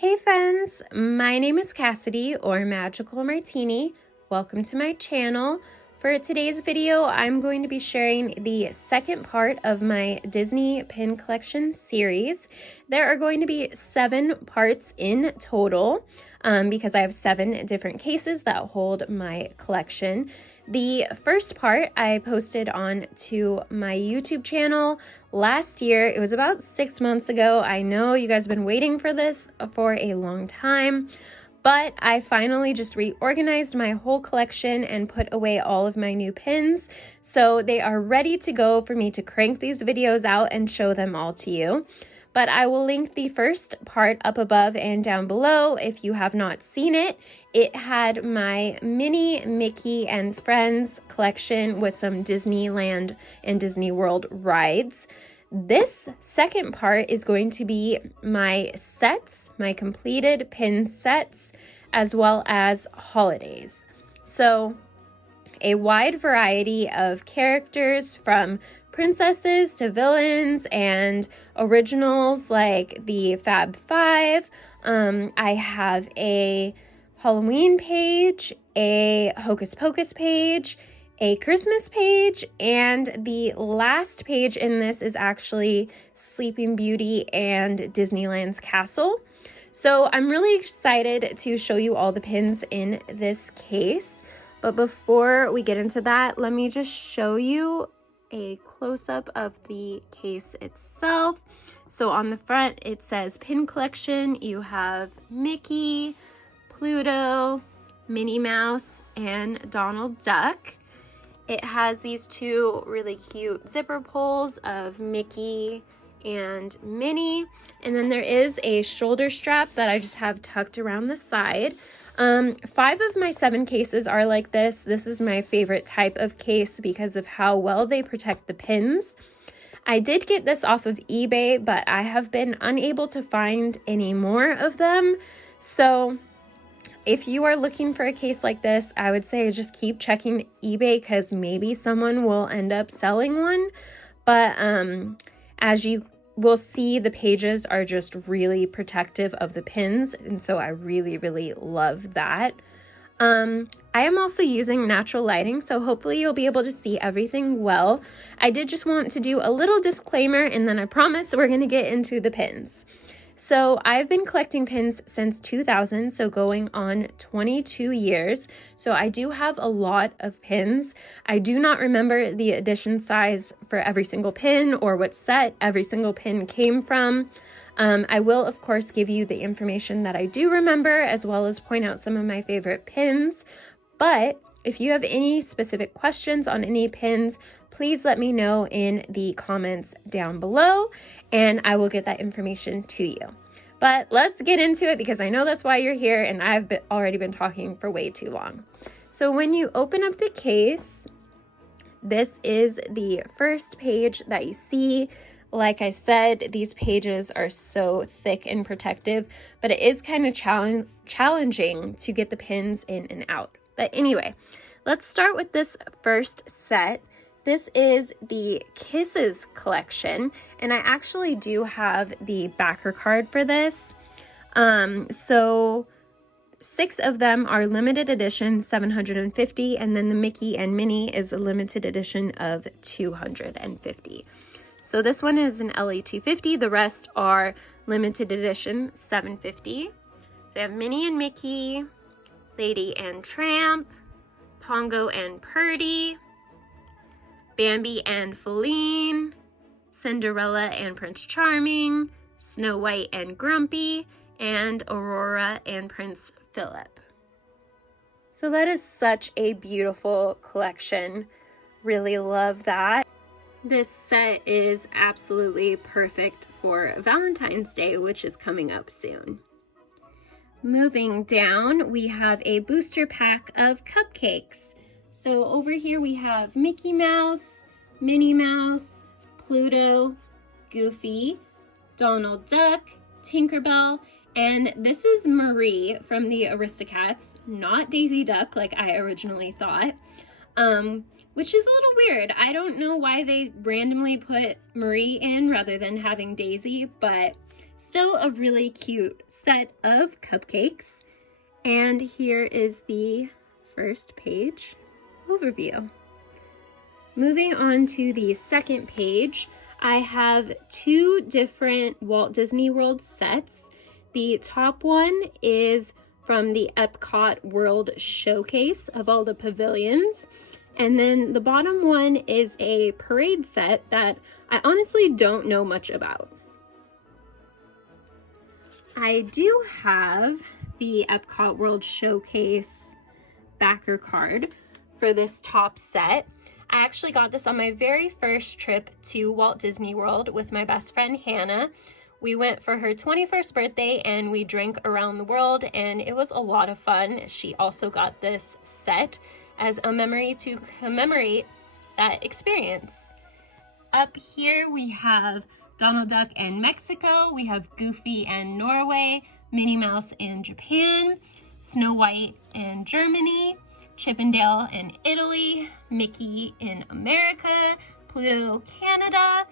Hey friends, my name is Cassidy or Magical Martini. Welcome to my channel. For today's video, I'm going to be sharing the second part of my Disney pin collection series. There are going to be 7 parts in total because I have 7 different cases that hold my collection. The first part I posted on to my YouTube channel last year. It was about 6 months ago. I know you guys have been waiting for this for a long time, but I finally just reorganized my whole collection and put away all of my new pins. So they are ready to go for me to crank these videos out and show them all to you. But I will link the first part up above and down below if you have not seen it. It had my mini Mickey and Friends collection with some Disneyland and Disney World rides. This second part is going to be my sets, my completed pin sets, as well as holidays. So a wide variety of characters from princesses to villains and originals like the Fab Five. I have a Halloween page, a Hocus Pocus page, a Christmas page, and the last page in this is actually Sleeping Beauty and Disneyland's castle. So I'm really excited to show you all the pins in this case. But before we get into that, let me just show you a close-up of the case itself. So on the front it says pin collection. You have Mickey, Pluto, Minnie Mouse, and Donald Duck. It has these 2 really cute zipper pulls of Mickey and Minnie, and then there is a shoulder strap that I just have tucked around the side. 5 of my 7 cases are like this. This is my favorite type of case because of how well they protect the pins. I did get this off of eBay, but I have been unable to find any more of them. So if you are looking for a case like this, I would say just keep checking eBay because maybe someone will end up selling one. But as you will see, the pages are just really protective of the pins, and so I really love that. I am also using natural lighting, so hopefully you'll be able to see everything well. I did just want to do a little disclaimer, and then I promise we're going to get into the pins. So I've been collecting pins since 2000, so going on 22 years. So I do have a lot of pins. I do not remember the edition size for every single pin or what set every single pin came from. I will, of course, give you the information that I do remember, as well as point out some of my favorite pins. But if you have any specific questions on any pins, please let me know in the comments down below, and I will get that information to you. But let's get into it because I know that's why you're here, and I've already been talking for way too long. So when you open up the case, this is the first page that you see. Like I said, these pages are so thick and protective, but it is kind of challenging to get the pins in and out. But anyway, let's start with this first set. This is the Kisses collection, and I actually do have the backer card for this. So 6 of them are limited edition, 750, and then the Mickey and Minnie is a limited edition of 250. So this one is an LA 250, the rest are limited edition 750. So I have Minnie and Mickey, Lady and Tramp, Pongo and Purdy, Bambi and Feline, Cinderella and Prince Charming, Snow White and Grumpy, and Aurora and Prince Philip. So that is such a beautiful collection. Really love that. This set is absolutely perfect for Valentine's Day, which is coming up soon. Moving down, we have a booster pack of cupcakes. So over here we have Mickey Mouse, Minnie Mouse, Pluto, Goofy, Donald Duck, Tinkerbell, and this is Marie from the Aristocats, not Daisy Duck like I originally thought, which is a little weird. I don't know why they randomly put Marie in rather than having Daisy, but Still a really cute set of cupcakes. And here is the first page overview. Moving on to the second page, I have two different Walt Disney World sets. The top one is from the Epcot World Showcase of all the pavilions. And then the bottom one is a parade set that I honestly don't know much about. I do have the Epcot World Showcase backer card for this top set. I actually got this on my very first trip to Walt Disney World with my best friend Hannah. We went for her 21st birthday and we drank around the world, and it was a lot of fun. She also got this set as a memory to commemorate that experience. Up here we have Donald Duck and Mexico, we have Goofy and Norway, Minnie Mouse in Japan, Snow White in Germany, Chip and Dale in Italy, Mickey in America, Pluto, Canada,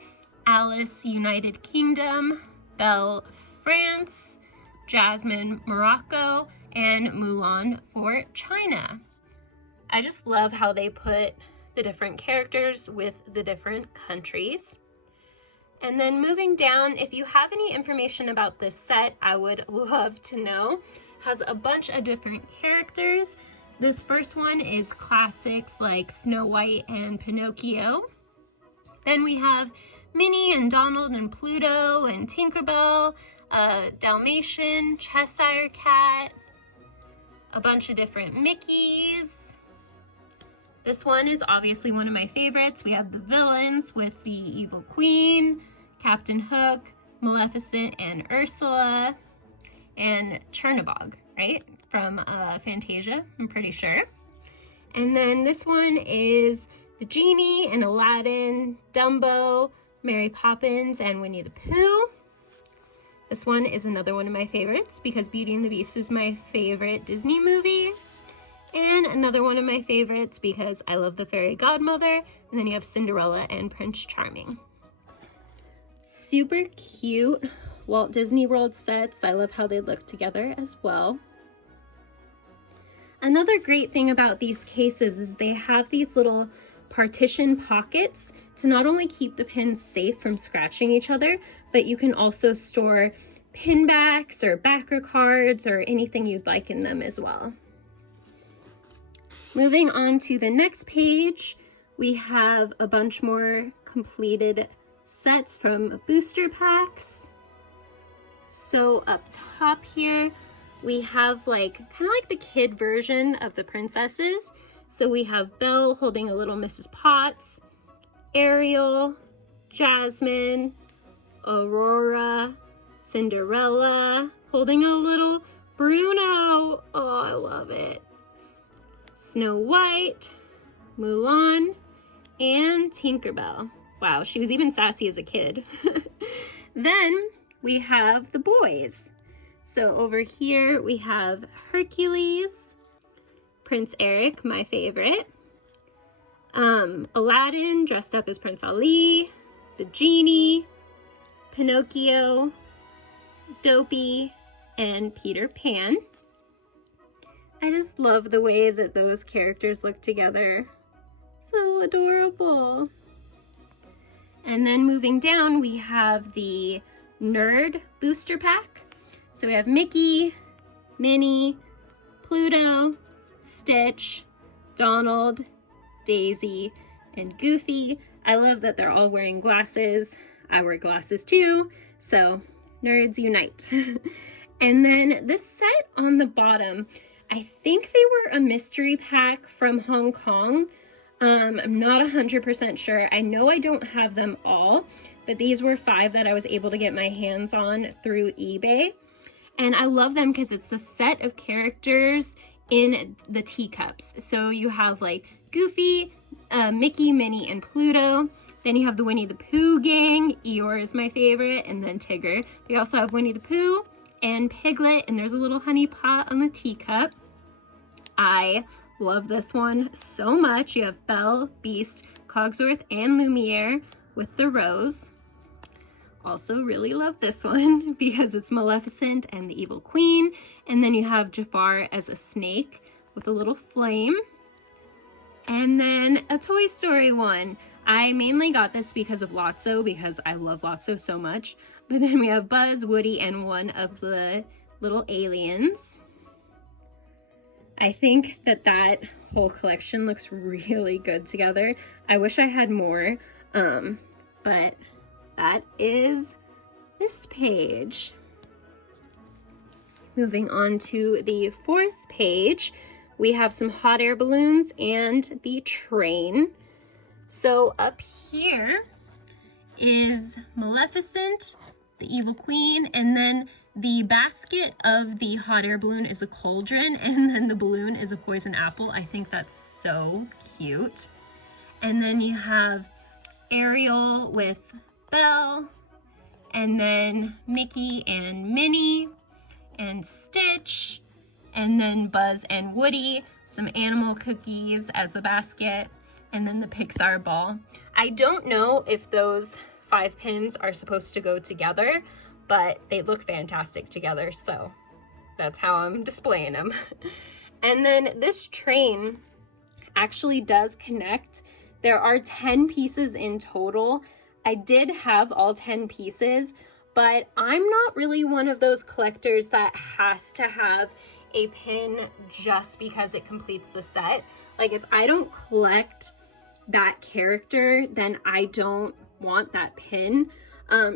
Alice, United Kingdom, Belle, France, Jasmine, Morocco, and Mulan for China. I just love how they put the different characters with the different countries. And then moving down, if you have any information about this set, I would love to know. It has a bunch of different characters. This first one is classics like Snow White and Pinocchio. Then we have Minnie and Donald and Pluto and Tinkerbell, Dalmatian, Cheshire Cat, a bunch of different Mickeys. This one is obviously one of my favorites. We have the villains with the Evil Queen, Captain Hook, Maleficent and Ursula, and Chernabog, right? From Fantasia, I'm pretty sure. And then this one is the Genie and Aladdin, Dumbo, Mary Poppins, and Winnie the Pooh. This one is another one of my favorites because Beauty and the Beast is my favorite Disney movie. And another one of my favorites because I love the Fairy Godmother. And then you have Cinderella and Prince Charming. Super cute Walt Disney World sets. I love how they look together as well. Another great thing about these cases is they have these little partition pockets to not only keep the pins safe from scratching each other, but you can also store pin backs or backer cards or anything you'd like in them as well. Moving on to the next page, we have a bunch more completed sets from booster packs. So up top here, we have kind of like the kid version of the princesses. So we have Belle holding a little Mrs. Potts, Ariel, Jasmine, Aurora, Cinderella, holding a little Bruno. Oh, I love it. Snow White, Mulan, and Tinkerbell. Wow, she was even sassy as a kid. Then we have the boys. So over here we have Hercules, Prince Eric, my favorite, Aladdin dressed up as Prince Ali, the Genie, Pinocchio, Dopey, and Peter Pan. I just love the way that those characters look together. So adorable. And then moving down, we have the Nerd booster pack. So we have Mickey, Minnie, Pluto, Stitch, Donald, Daisy, and Goofy. I love that they're all wearing glasses. I wear glasses too, so nerds unite. And then this set on the bottom, I think they were a mystery pack from Hong Kong. I'm not 100% sure. I know I don't have them all, but these were 5 that I was able to get my hands on through eBay. And I love them because it's the set of characters in the teacups. So you have Goofy, Mickey, Minnie, and Pluto. Then you have the Winnie the Pooh gang. Eeyore is my favorite, and then Tigger. We also have Winnie the Pooh and Piglet, and there's a little honey pot on the teacup. I love this one so much. You have Belle, Beast, Cogsworth, and Lumiere with the rose. Also really love this one because it's Maleficent and the Evil Queen. And then you have Jafar as a snake with a little flame. And then a Toy Story one. I mainly got this because of Lotso, because I love Lotso so much. But then we have Buzz, Woody, and one of the little aliens. I think that that whole collection looks really good together. I wish I had more, but that is this page. Moving on to the 4th page, we have some hot air balloons and the train. So up here is Maleficent, the Evil Queen, and then the basket of the hot air balloon is a cauldron, and then the balloon is a poison apple. I think that's so cute. And then you have Ariel with Belle, and then Mickey and Minnie, and Stitch, and then Buzz and Woody, some animal cookies as the basket, and then the Pixar ball. I don't know if those 5 pins are supposed to go together, but they look fantastic together, so that's how I'm displaying them. And then this train actually does connect. There are 10 pieces in total. I did have all 10 pieces, but I'm not really one of those collectors that has to have a pin just because it completes the set. Like, if I don't collect that character, then I don't want that pin.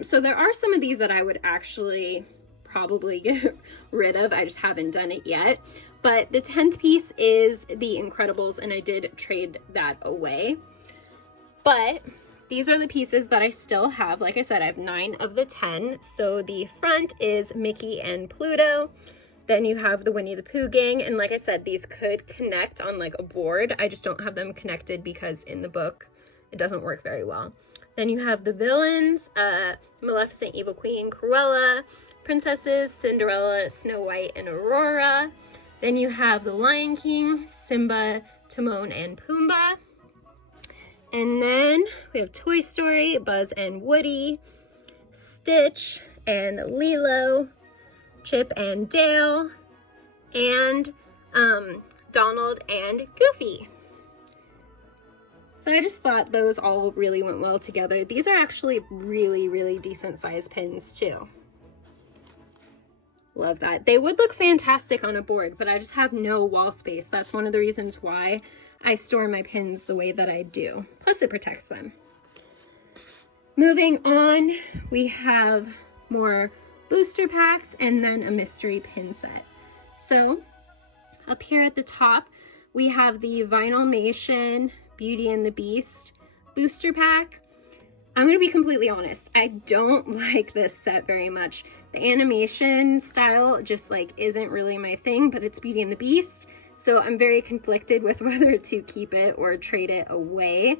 So there are some of these that I would actually probably get rid of. I just haven't done it yet. But the 10th piece is the Incredibles, and I did trade that away. But these are the pieces that I still have. Like I said, I have 9 of the 10. So the front is Mickey and Pluto. Then you have the Winnie the Pooh gang. And like I said, these could connect on like a board. I just don't have them connected because in the book, it doesn't work very well. Then you have the villains, Maleficent, Evil Queen, Cruella, princesses, Cinderella, Snow White, and Aurora. Then you have the Lion King, Simba, Timon, and Pumbaa. And then we have Toy Story, Buzz and Woody, Stitch and Lilo, Chip and Dale, and Donald and Goofy. So I just thought those all really went well together. These are actually really, really decent sized pins too. Love that. They would look fantastic on a board, but I just have no wall space. That's one of the reasons why I store my pins the way that I do. Plus it protects them. Moving on, we have more booster packs and then a mystery pin set. So up here at the top, we have the Vinylmation Beauty and the Beast booster pack. I'm going to be completely honest. I don't like this set very much. The animation style just like isn't really my thing, but it's Beauty and the Beast. So I'm very conflicted with whether to keep it or trade it away.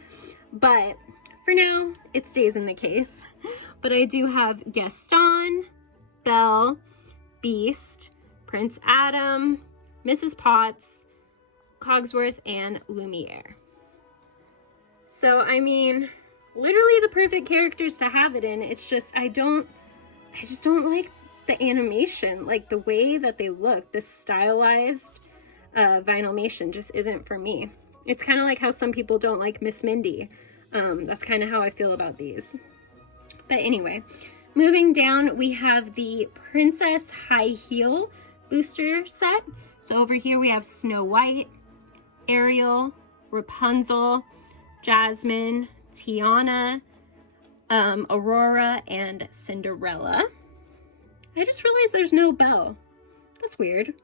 But for now, it stays in the case. But I do have Gaston, Belle, Beast, Prince Adam, Mrs. Potts, Cogsworth, and Lumiere. So, I mean, literally the perfect characters to have it in. It's just, I just don't like the animation, like the way that they look. This stylized Vinylmation just isn't for me. It's kind of like how some people don't like Miss Mindy. That's kind of how I feel about these. But anyway, moving down, we have the Princess High Heel booster set. So over here we have Snow White, Ariel, Rapunzel, Jasmine, Tiana, Aurora, and Cinderella. I just realized there's no Belle. That's weird.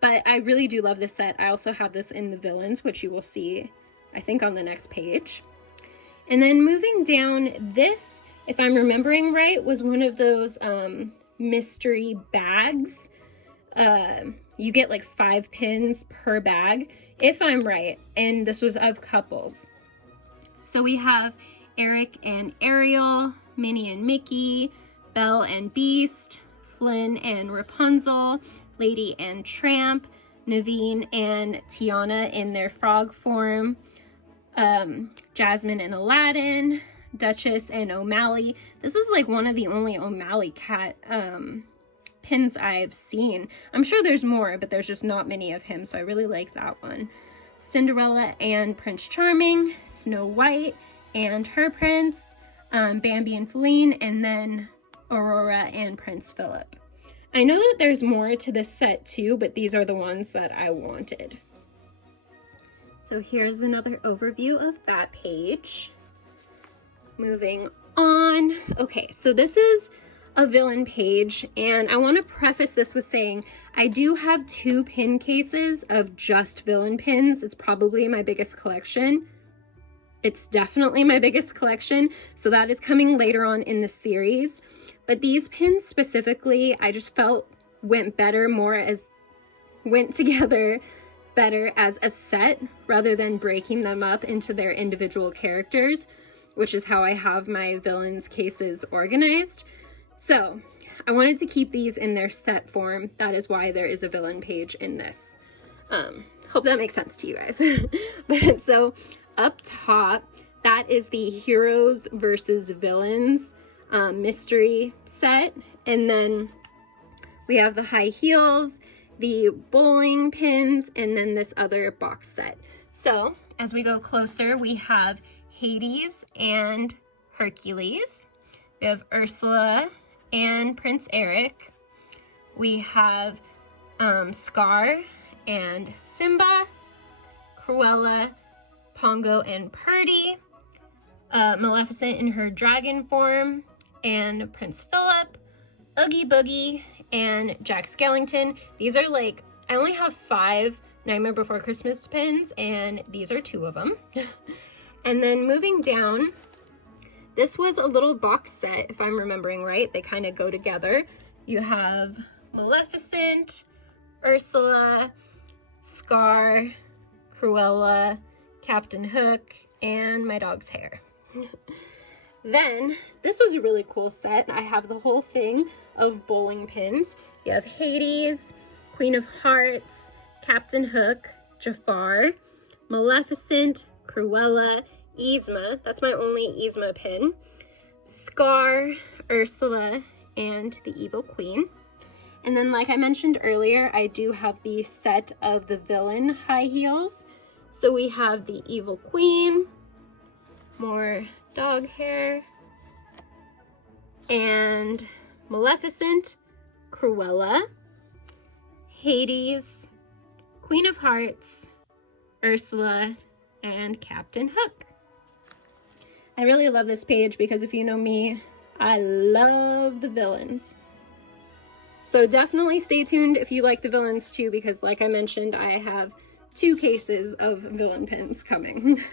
But I really do love this set. I also have this in the villains, which you will see, I think, on the next page. And then moving down, this, if I'm remembering right, was one of those mystery bags. You get like 5 pins per bag, if I'm right, and this was of couples. So we have Eric and Ariel, Minnie and Mickey, Belle and Beast, Flynn and Rapunzel, Lady and Tramp, Naveen and Tiana in their frog form, Jasmine and Aladdin, Duchess, and O'Malley. This is like one of the only O'Malley cat pins I've seen. I'm sure there's more, but there's just not many of him, so I really like that one. Cinderella and Prince Charming, Snow White and her prince, Bambi and Feline, and then Aurora and Prince Philip. I know that there's more to this set too, but these are the ones that I wanted. So here's another overview of that page. Moving on. Okay, so this is a villain page, and I want to preface this with saying I do have 2 pin cases of just villain pins. It's probably my biggest collection. It's definitely my biggest collection, so that is coming later on in the series. But these pins specifically, I just felt went together better as a set rather than breaking them up into their individual characters, which is how I have my villains cases organized. So I wanted to keep these in their set form. That is why there is a villain page in this. Hope that makes sense to you guys. But so up top, that is the Heroes versus Villains mystery set. And then we have the high heels, the bowling pins, and then this other box set. So as we go closer, we have Hades and Hercules. We have Ursula and Prince Eric. We have Scar and Simba, Cruella, Pongo and Purdy, Maleficent in her dragon form, and Prince Philip, Oogie Boogie, and Jack Skellington. These are like, I only have 5 Nightmare Before Christmas pins, and these are 2 of them. And then moving down, this was a little box set, if I'm remembering right. They kind of go together. You have Maleficent, Ursula, Scar, Cruella, Captain Hook, and my dog's hair. Then, this was a really cool set. I have the whole thing of bowling pins. You have Hades, Queen of Hearts, Captain Hook, Jafar, Maleficent, Cruella, Yzma, that's my only Yzma pin, Scar, Ursula, and the Evil Queen. And then, like I mentioned earlier, I do have the set of the villain high heels. So we have the Evil Queen, more dog hair, and Maleficent, Cruella, Hades, Queen of Hearts, Ursula, and Captain Hook. I really love this page because if you know me, I love the villains. So definitely stay tuned if you like the villains too, because like I mentioned, I have 2 cases of villain pins coming.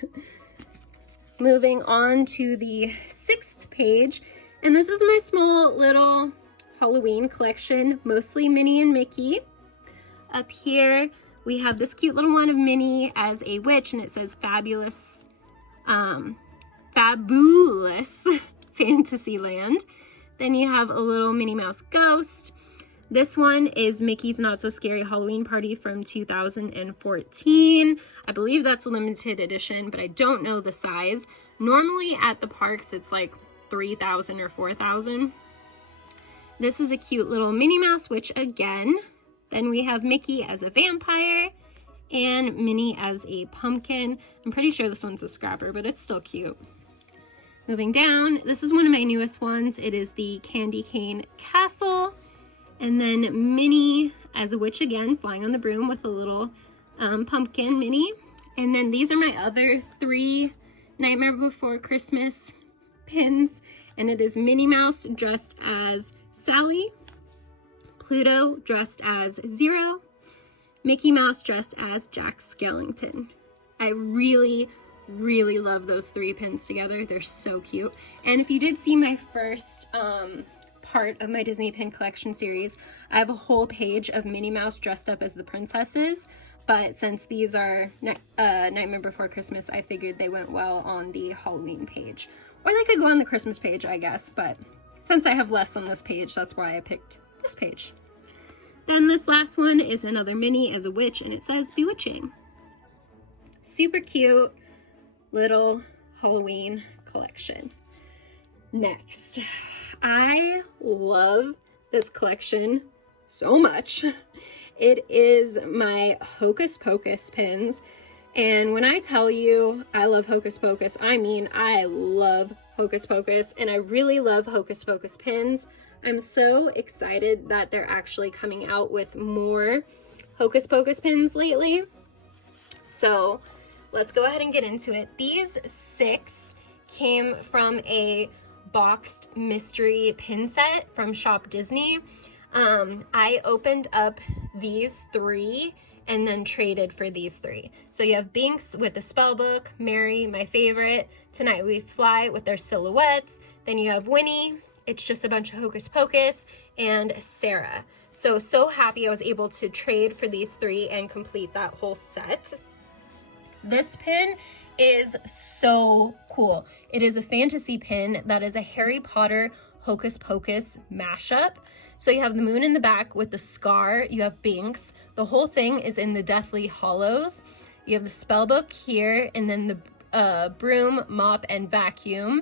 Moving on to the 6th page, and this is my small little Halloween collection, mostly Minnie and Mickey. Up here, we have this cute little one of Minnie as a witch, and it says fabulous Fantasyland. Then you have a little Minnie Mouse ghost. This one is Mickey's Not So Scary Halloween Party from 2014. I believe that's a limited edition, but I don't know the size. Normally at the parks, it's like 3,000 or 4,000. This is a cute little Minnie Mouse witch again. Then we have Mickey as a vampire and Minnie as a pumpkin. I'm pretty sure this one's a scrapper, but it's still cute. Moving down, this is one of my newest ones. It is the Candy Cane Castle. And then Minnie as a witch again, flying on the broom with a little pumpkin Minnie. And then these are my other 3 Nightmare Before Christmas pins. And it is Minnie Mouse dressed as Sally, Pluto dressed as Zero, Mickey Mouse dressed as Jack Skellington. I really love those 3 pins together. They're so cute. And if you did see my first part of my Disney pin collection series, I have a whole page of Minnie Mouse dressed up as the princesses, but since these are Nightmare Before Christmas, I figured they went well on the Halloween page. Or they could go on the Christmas page, I guess, but since I have less on this page, that's why I picked this page. Then this last one is another Minnie as a witch, and it says Bewitching. Super cute little Halloween collection. Next, I love this collection so much. It is my Hocus Pocus pins. And when I tell you I love Hocus Pocus, I mean I love Hocus Pocus, and I really love Hocus Pocus pins. I'm so excited that they're actually coming out with more Hocus Pocus pins lately. So let's go ahead and get into it. These 6 came from a boxed mystery pin set from Shop Disney. I opened up these 3 and then traded for these 3. So you have Binks with the spell book, Mary, my favorite, Tonight We Fly with their silhouettes, then you have Winnie, it's just a bunch of Hocus Pocus, and Sarah. So happy I was able to trade for these 3 and complete that whole set. This pin is so cool. It is a fantasy pin that is a Harry Potter Hocus Pocus mashup. So you have the moon in the back with the scar, you have Binks. The whole thing is in the Deathly Hallows. You have the spell book here, and then the broom, mop, and vacuum,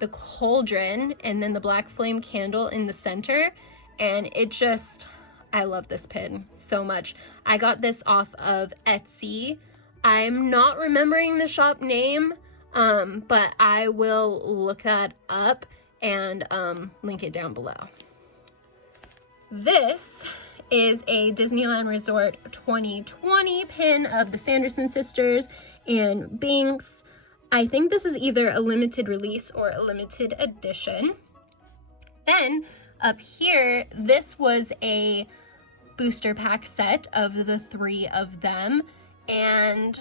the cauldron, and then the black flame candle in the center. And it just, I love this pin so much. I got this off of Etsy. I'm not remembering the shop name, but I will look that up and link it down below. This is a Disneyland Resort 2020 pin of the Sanderson sisters and Binks. I think this is either a limited release or a limited edition. Then up here, this was a booster pack set of the 3 of them. And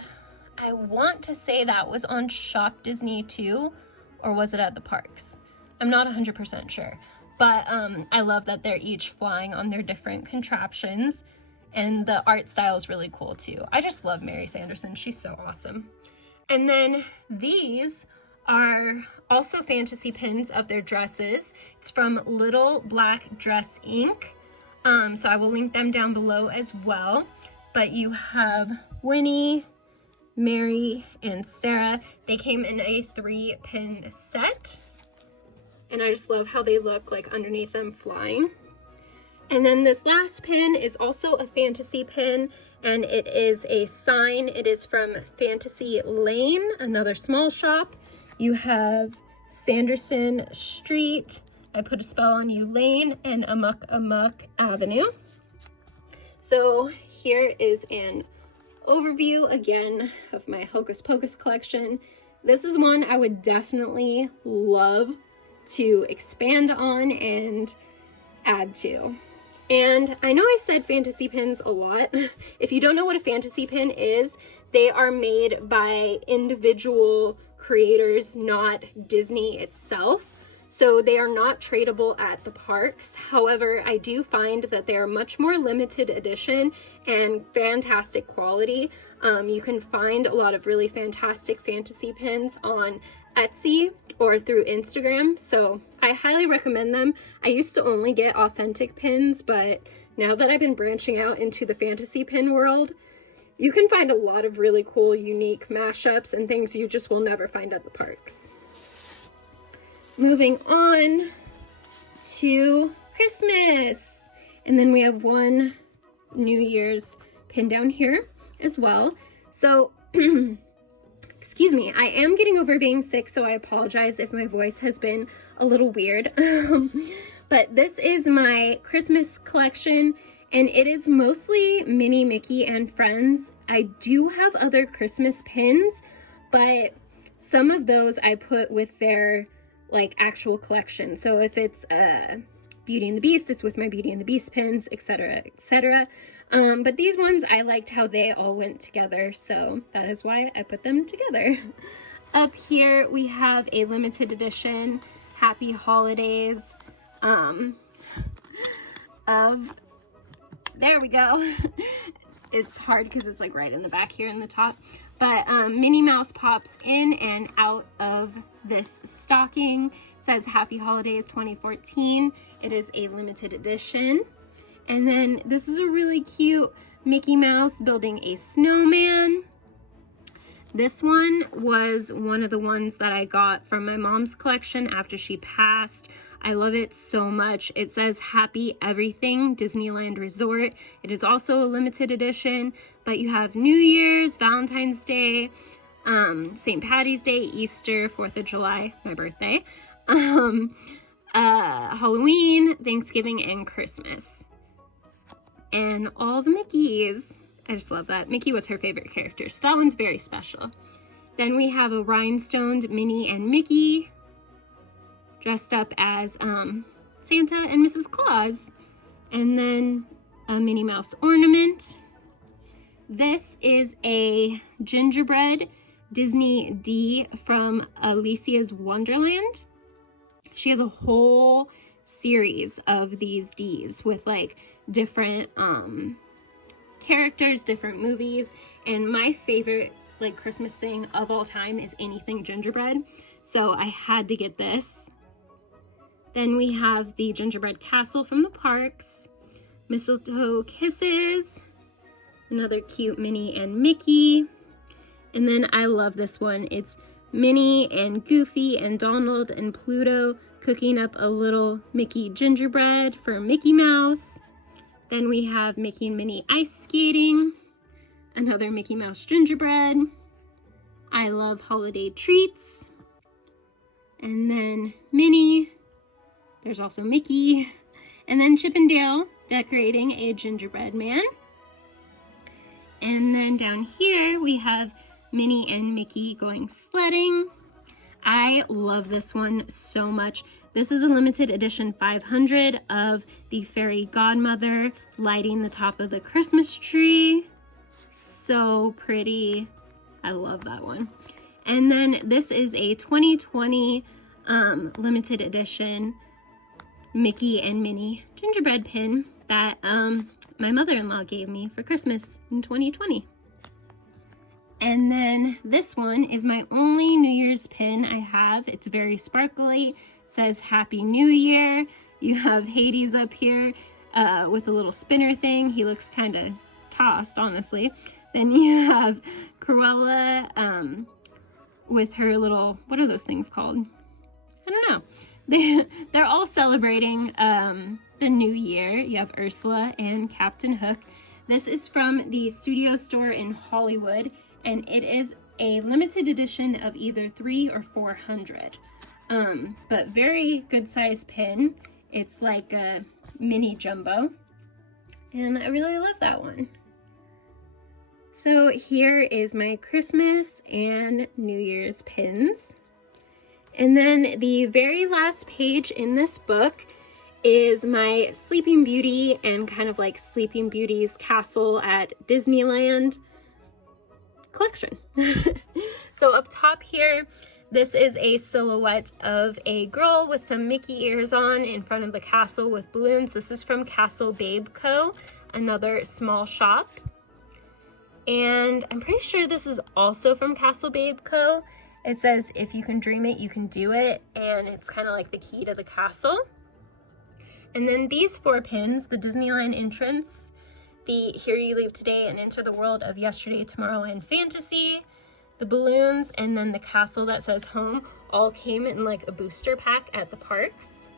I want to say that was on Shop Disney too, or was it at the parks? I'm not 100% sure. But I love that they're each flying on their different contraptions, and the art style is really cool too. I just love Mary Sanderson, she's so awesome. And then these are also fantasy pins of their dresses. It's from Little Black Dress Ink. So I will link them down below as well. But you have Winnie, Mary, and Sarah. They came in a 3-pin set. And I just love how they look like underneath them flying. And then this last pin is also a fantasy pin, and it is a sign. It is from Fantasy Lane, another small shop. You have Sanderson Street, I Put a Spell on You Lane, and Amok Amok Avenue. So here is an overview again of my Hocus Pocus collection. This is one I would definitely love to expand on and add to. And I know I said fantasy pins a lot. If you don't know what a fantasy pin is, they are made by individual creators, not Disney itself. So they are not tradable at the parks. However, I do find that they are much more limited edition and fantastic quality. You can find a lot of really fantastic fantasy pins on Etsy or through Instagram, so I highly recommend them. I used to only get authentic pins, but now that I've been branching out into the fantasy pin world, you can find a lot of really cool, unique mashups and things you just will never find at the parks. Moving on to Christmas, and then we have one New Year's pin down here as well. So excuse me, I am getting over being sick, so I apologize if my voice has been a little weird. But this is my Christmas collection, and it is mostly Minnie, Mickey, and Friends. I do have other Christmas pins, but some of those I put with their like actual collection. So if it's Beauty and the Beast, it's with my Beauty and the Beast pins, etc., etc. But these ones, I liked how they all went together, so that is why I put them together. Up here, we have a limited edition Happy Holidays there we go. It's hard because it's like right in the back here in the top. But Minnie Mouse pops in and out of this stocking. It says Happy Holidays 2014. It is a limited edition. And then this is a really cute Mickey Mouse building a snowman. This one was one of the ones that I got from my mom's collection after she passed. I love it so much. It says Happy Everything Disneyland Resort. It is also a limited edition, but you have New Year's, Valentine's Day, St. Patty's Day, Easter, 4th of July, my birthday, Halloween, Thanksgiving, and Christmas. And all the Mickeys. I just love that. Mickey was her favorite character, so that one's very special. Then we have a rhinestoned Minnie and Mickey dressed up as Santa and Mrs. Claus. And then a Minnie Mouse ornament. This is a gingerbread Disney D from Alicia's Wonderland. She has a whole series of these Ds with like different characters, different movies, and my favorite like Christmas thing of all time is anything gingerbread, so I had to get this. Then we have the gingerbread castle from the parks, mistletoe kisses, another cute Minnie and Mickey, and then I love this one. It's Minnie and Goofy and Donald and Pluto cooking up a little Mickey gingerbread for Mickey Mouse. Then we have Mickey and Minnie ice skating, another Mickey Mouse gingerbread, I love holiday treats, and then Minnie, there's also Mickey, and then Chip and Dale decorating a gingerbread man. And then down here we have Minnie and Mickey going sledding. I love this one so much. This is a limited edition 500 of the fairy godmother lighting the top of the Christmas tree. So pretty. I love that one. And then this is a 2020 limited edition Mickey and Minnie gingerbread pin that my mother-in-law gave me for Christmas in 2020. And then this one is my only New Year's pin I have. It's very sparkly. Says Happy New Year. You have Hades up here with a little spinner thing. He looks kind of tossed, honestly. Then you have Cruella with her little, what are those things called? I don't know. They're all celebrating the new year. You have Ursula and Captain Hook. This is from the Studio Store in Hollywood, and it is a limited edition of either 300 or 400. But very good size pin. It's like a mini jumbo, and I really love that one. So here is my Christmas and New Year's pins. And then the very last page in this book is my Sleeping Beauty and kind of like Sleeping Beauty's castle at Disneyland collection. So up top here, this is a silhouette of a girl with some Mickey ears on in front of the castle with balloons. This is from Castle Babe Co., another small shop. And I'm pretty sure this is also from Castle Babe Co. It says, if you can dream it, you can do it. And it's kind of like the key to the castle. And then these 4 pins, the Disneyland entrance, the Here You Leave Today and Enter the World of Yesterday, Tomorrow, and Fantasy, the balloons, and then the castle that says home, all came in like a booster pack at the parks.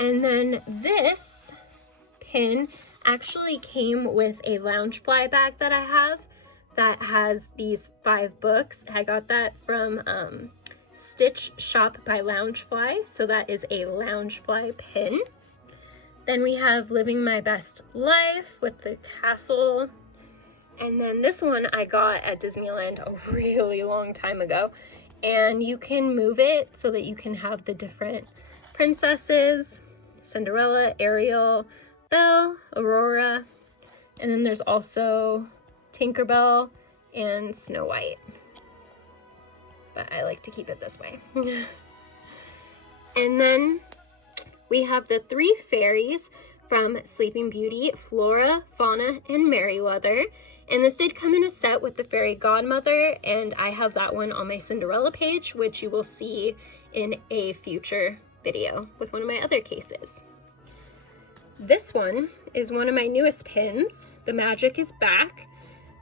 And then this pin actually came with a Loungefly bag that I have that has these 5 books. I got that from Stitch Shop by Loungefly, so that is a Loungefly pin. Then we have Living My Best Life with the castle. And then this one I got at Disneyland a really long time ago. And you can move it so that you can have the different princesses, Cinderella, Ariel, Belle, Aurora, and then there's also Tinkerbell and Snow White. But I like to keep it this way. And then we have the 3 fairies from Sleeping Beauty, Flora, Fauna, and Merryweather. And this did come in a set with the fairy godmother, and I have that one on my Cinderella page, which you will see in a future video with one of my other cases. This one is one of my newest pins, The Magic is Back,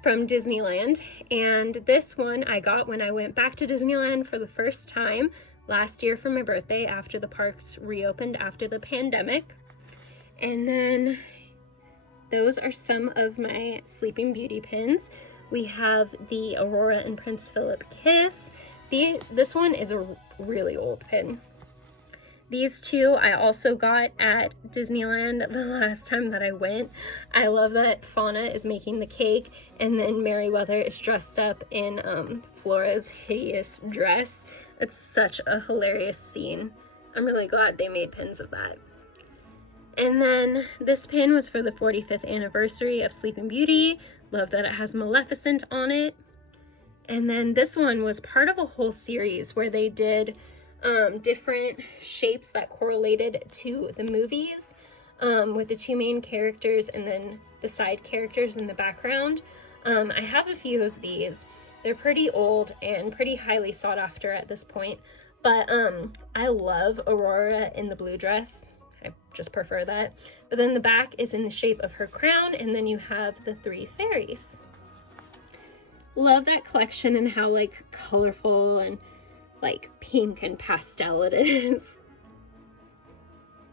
from Disneyland, and this one I got when I went back to Disneyland for the first time last year for my birthday after the parks reopened after the pandemic. And then those are some of my Sleeping Beauty pins. We have the Aurora and Prince Philip Kiss. This one is a really old pin. These two I also got at Disneyland the last time that I went. I love that Fauna is making the cake and then Merryweather is dressed up in Flora's hideous dress. It's such a hilarious scene. I'm really glad they made pins of that. And then this pin was for the 45th anniversary of Sleeping Beauty. Love that it has Maleficent on it. And then this one was part of a whole series where they did different shapes that correlated to the movies with the two main characters and then the side characters in the background. I have a few of these. They're pretty old and pretty highly sought after at this point, but I love Aurora in the blue dress. I just prefer that. But then the back is in the shape of her crown, and then you have the three fairies. Love that collection and how like colorful and like pink and pastel it is.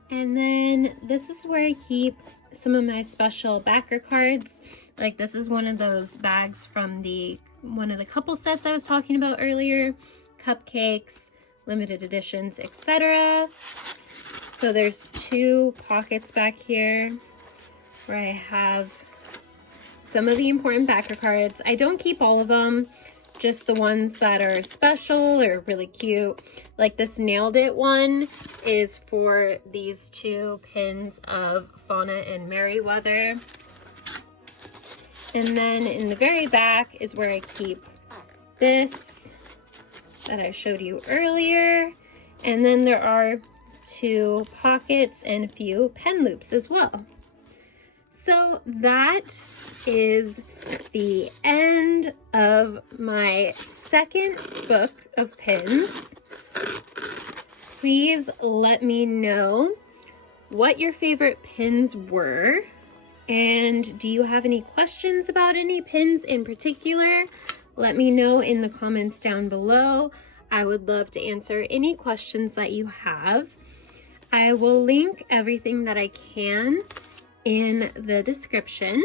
And then this is where I keep some of my special backer cards. Like this is one of those bags from one of the couple sets I was talking about earlier. Cupcakes, limited editions, etc. So there's two pockets back here where I have some of the important backer cards. I don't keep all of them, just the ones that are special or really cute. Like this Nailed It one is for these two pins of Fauna and Merryweather. And then in the very back is where I keep this that I showed you earlier. And then there are two pockets and a few pen loops as well. So that is the end of my second book of pins. Please let me know what your favorite pins were, and do you have any questions about any pins in particular? Let me know in the comments down below. I would love to answer any questions that you have. I will link everything that I can in the description.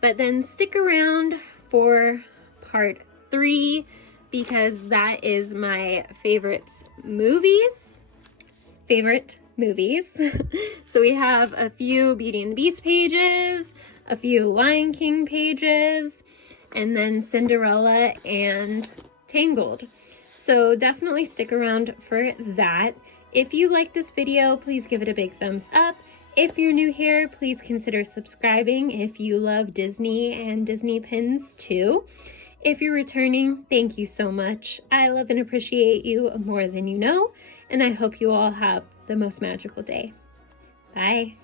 But then stick around for part 3 because that is my favorite movies. So we have a few Beauty and the Beast pages, a few Lion King pages, and then Cinderella and Tangled. So definitely stick around for that. If you like this video, please give it a big thumbs up. If you're new here, please consider subscribing if you love Disney and Disney pins too. If you're returning, thank you so much. I love and appreciate you more than you know, and I hope you all have the most magical day. Bye.